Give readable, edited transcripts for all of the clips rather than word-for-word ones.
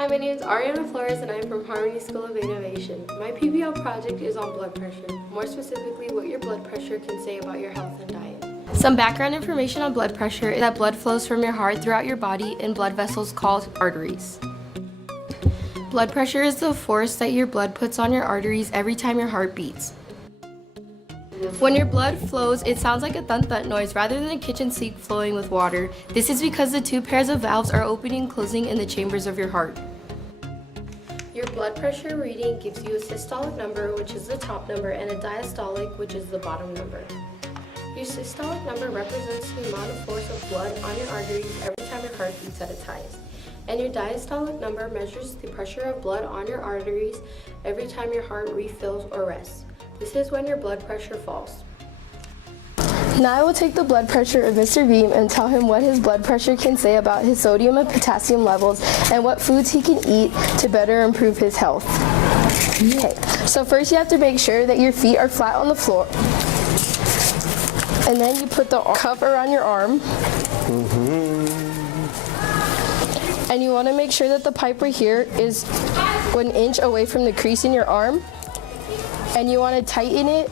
Hi, my name is Ariana Flores and I'm from Harmony School of Innovation. My PBL project is on blood pressure, more specifically what your blood pressure can say about your health and diet. Some background information on blood pressure is that blood flows from your heart throughout your body in blood vessels called arteries. Blood pressure is the force that your blood puts on your arteries every time your heart beats. When your blood flows, it sounds like a thud-thud noise rather than a kitchen sink flowing with water. This is because the two pairs of valves are opening and closing in the chambers of your heart. Your blood pressure reading gives you a systolic number, which is the top number, and a diastolic, which is the bottom number. Your systolic number represents the amount of force of blood on your arteries every time your heart beats at its highest. And your diastolic number measures the pressure of blood on your arteries every time your heart refills or rests. This is when your blood pressure falls. Now I will take the blood pressure of Mr. Beam and tell him what his blood pressure can say about his sodium and potassium levels and what foods he can eat to better improve his health. Okay, so first you have to make sure that your feet are flat on the floor. And then you put the cup around your arm. And you want to make sure that the pipe right here is 1 inch away from the crease in your arm. And you want to tighten it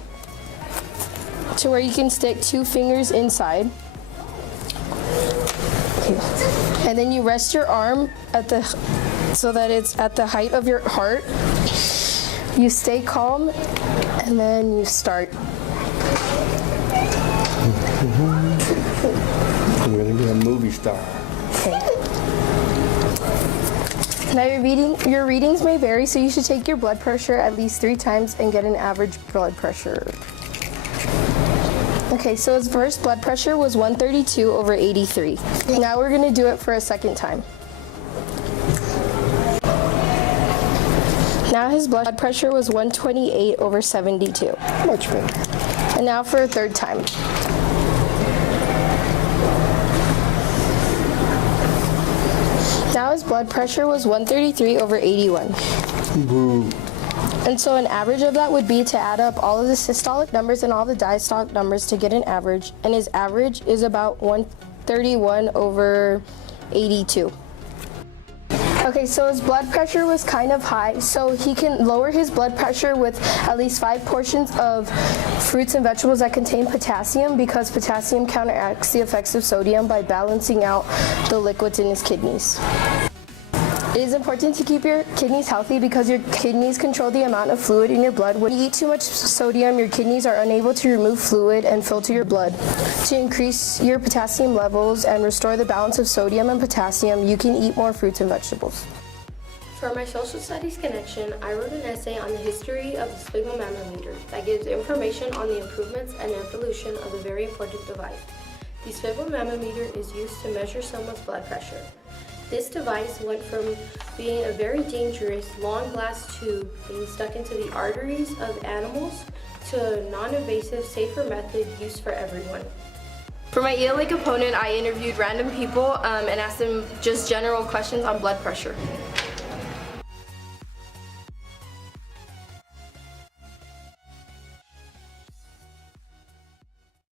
to where you can stick 2 fingers inside. Okay. And then you rest your arm so that it's at the height of your heart. You stay calm and then you start. I'm gonna be a movie star. Okay. Now your readings may vary, so you should take your blood pressure at least 3 times and get an average blood pressure. Okay, so his first blood pressure was 132/83. Now we're gonna do it for a second time. Now his blood pressure was 128/72. Much better. And now for a third time. Now his blood pressure was 133/81. Boo. And so an average of that would be to add up all of the systolic numbers and all the diastolic numbers to get an average. And his average is about 131/82. Okay, so his blood pressure was kind of high, so he can lower his blood pressure with at least 5 portions of fruits and vegetables that contain potassium, because potassium counteracts the effects of sodium by balancing out the liquids in his kidneys. It is important to keep your kidneys healthy because your kidneys control the amount of fluid in your blood. When you eat too much sodium, your kidneys are unable to remove fluid and filter your blood. To increase your potassium levels and restore the balance of sodium and potassium, you can eat more fruits and vegetables. For my social studies connection, I wrote an essay on the history of the sphygmomanometer that gives information on the improvements and evolution of a very important device. The sphygmomanometer is used to measure someone's blood pressure. This device went from being a very dangerous long glass tube being stuck into the arteries of animals to a non-invasive, safer method used for everyone. For my ELA component, I interviewed random people and asked them just general questions on blood pressure.